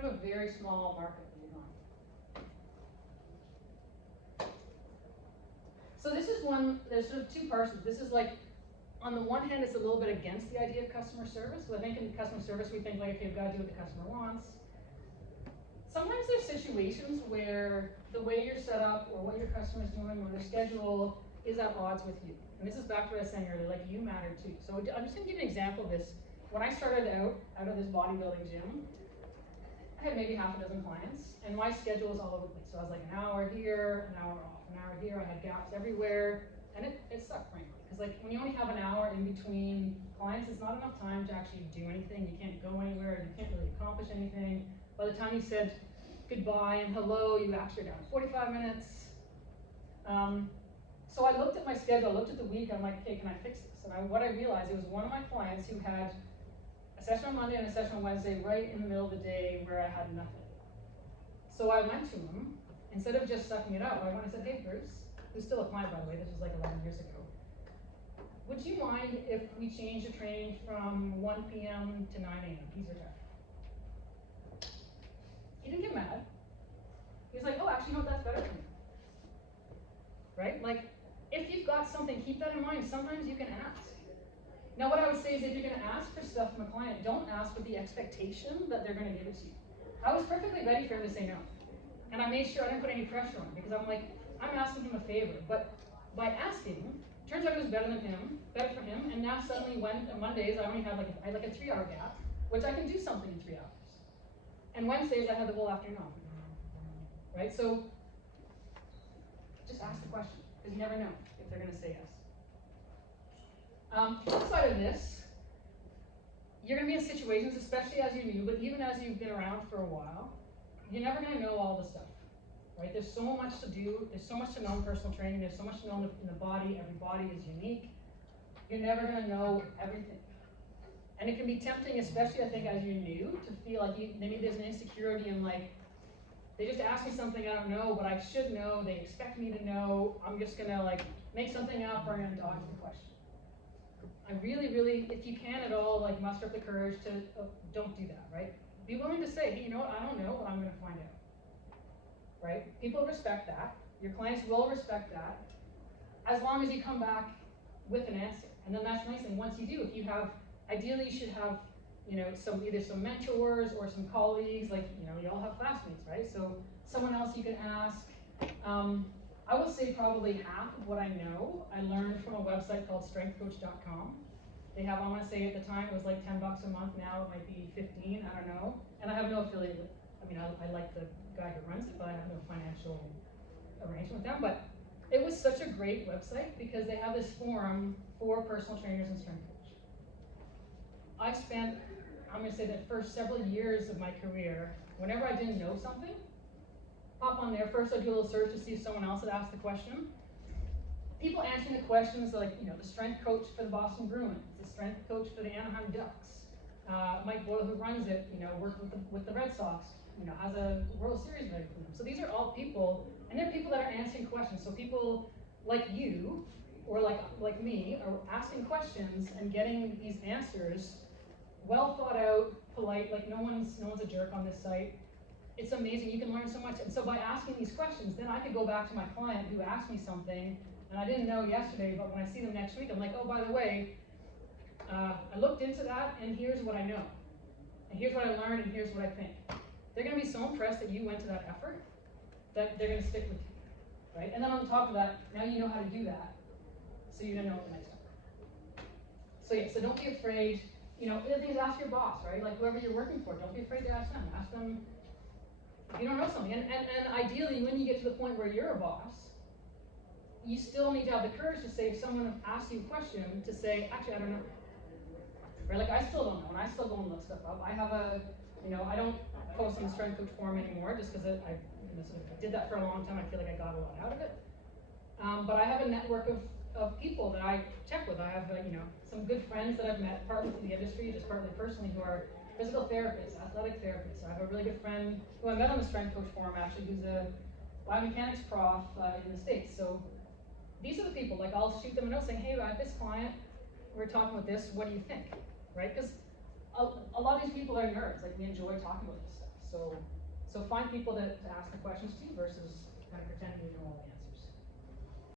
kind of a very small market that you're on. So this is one, there's sort of two parts. This is like, on the one hand, it's a little bit against the idea of customer service. So I think in customer service, we think like, okay, we've got to do what the customer wants. Sometimes there's situations where the way you're set up or what your customer's doing or their schedule is at odds with you. And this is back to what I was saying earlier, like you matter too. So I'm just gonna give you an example of this. When I started out of this bodybuilding gym, I had maybe half a dozen clients and my schedule was all over the place. So I was like an hour here, an hour off, an hour here. I had gaps everywhere and it sucked, frankly. Because like when you only have an hour in between clients, it's not enough time to actually do anything. You can't go anywhere, you can't really accomplish anything. By the time you said goodbye and hello, you actually are down 45 minutes. So I looked at my schedule, I looked at the week, I'm like, okay, can I fix this? And what I realized, it was one of my clients who had a session on Monday and a session on Wednesday right in the middle of the day where I had nothing. So I went to him, instead of just sucking it up, I went and said, hey Bruce, who's still a client by the way, this was like 11 years ago. Would you mind if we change the training from 1 p.m. to 9 a.m.? He's your guy. He didn't get mad. He was like, oh, actually, no, that's better for me. Right? Like, if you've got something, keep that in mind. Sometimes you can ask. Now, what I would say is if you're going to ask for stuff from a client, don't ask with the expectation that they're going to give it to you. I was perfectly ready for him to say no. And I made sure I didn't put any pressure on him because I'm like, I'm asking him a favor. But by asking, turns out it was better for him. And now suddenly, when Mondays, I only have like a 3-hour gap, which I can do something in 3 hours. And Wednesdays, I have the whole afternoon off. Right? So just ask the question, because you never know if they're going to say yes. Outside of this, you're going to be in situations, especially as you're new, but even as you've been around for a while, you're never going to know all the stuff. Right? There's so much to do. There's so much to know in personal training. There's so much to know in the body. Every body is unique. You're never going to know everything. And it can be tempting, especially I think as you're new, to feel like maybe there's an insecurity in like, they just asked me something I don't know, but I should know. They expect me to know. I'm just gonna like make something up or I'm gonna dodge the question. I really, if you can at all, like muster up the courage to don't do that, right? Be willing to say, hey, you know what? I don't know, but I'm gonna find out. Right? People respect that. Your clients will respect that, as long as you come back with an answer. And then that's nice. And once you do, if you have, ideally, you should have, you know, either some mentors or some colleagues, like, you know, you all have classmates, right? So someone else you can ask. I will say probably half of what I know, I learned from a website called strengthcoach.com. They have, I want to say at the time, it was like $10 a month. Now it might be 15, I don't know. And I have no affiliate with, I mean, I like the guy who runs it, but I have no financial arrangement with them. But it was such a great website because they have this forum for personal trainers and strength coach. I spent, I'm going to say the first several years of my career, whenever I didn't know something, hop on there. First I'd do a little search to see if someone else had asked the question. People answering the questions like, you know, the strength coach for the Boston Bruins, the strength coach for the Anaheim Ducks, Mike Boyle, who runs it, you know, worked with the Red Sox, you know, has a World Series ready for them. So these are all people, and they're people that are answering questions. So people like you, or like me, are asking questions and getting these answers, well thought out, polite, like no one's a jerk on this site. It's amazing, you can learn so much. And so by asking these questions, then I could go back to my client who asked me something, and I didn't know yesterday, but when I see them next week, I'm like, oh, by the way, I looked into that, and here's what I know. And here's what I learned, and here's what I think. They're gonna be so impressed that you went to that effort, that they're gonna stick with you, right? And then on top of that, now you know how to do that, so you're gonna know what the next step. So yeah, so don't be afraid. You know, the other thing is ask your boss, right? Like whoever you're working for, don't be afraid to ask them. Ask them if you don't know something. And ideally, when you get to the point where you're a boss, you still need to have the courage to say, if someone asks you a question, to say, actually, I don't know. Right? Like I still don't know, and I still go and look stuff up. I have I don't post on the Strength Coach forum anymore, just because I did that for a long time. I feel like I got a lot out of it. But I have a network of people that I check with. I have, some good friends that I've met, partly through the industry, just partly personally, who are physical therapists, athletic therapists. I have a really good friend who I met on the Strength Coach forum, actually, who's a biomechanics prof in the States. So these are the people, like I'll shoot them a note saying, hey, I have this client, we're talking about this, what do you think? Right? Because a lot of these people are nerds, like we enjoy talking about this stuff. So find people to ask the questions to versus kind of pretend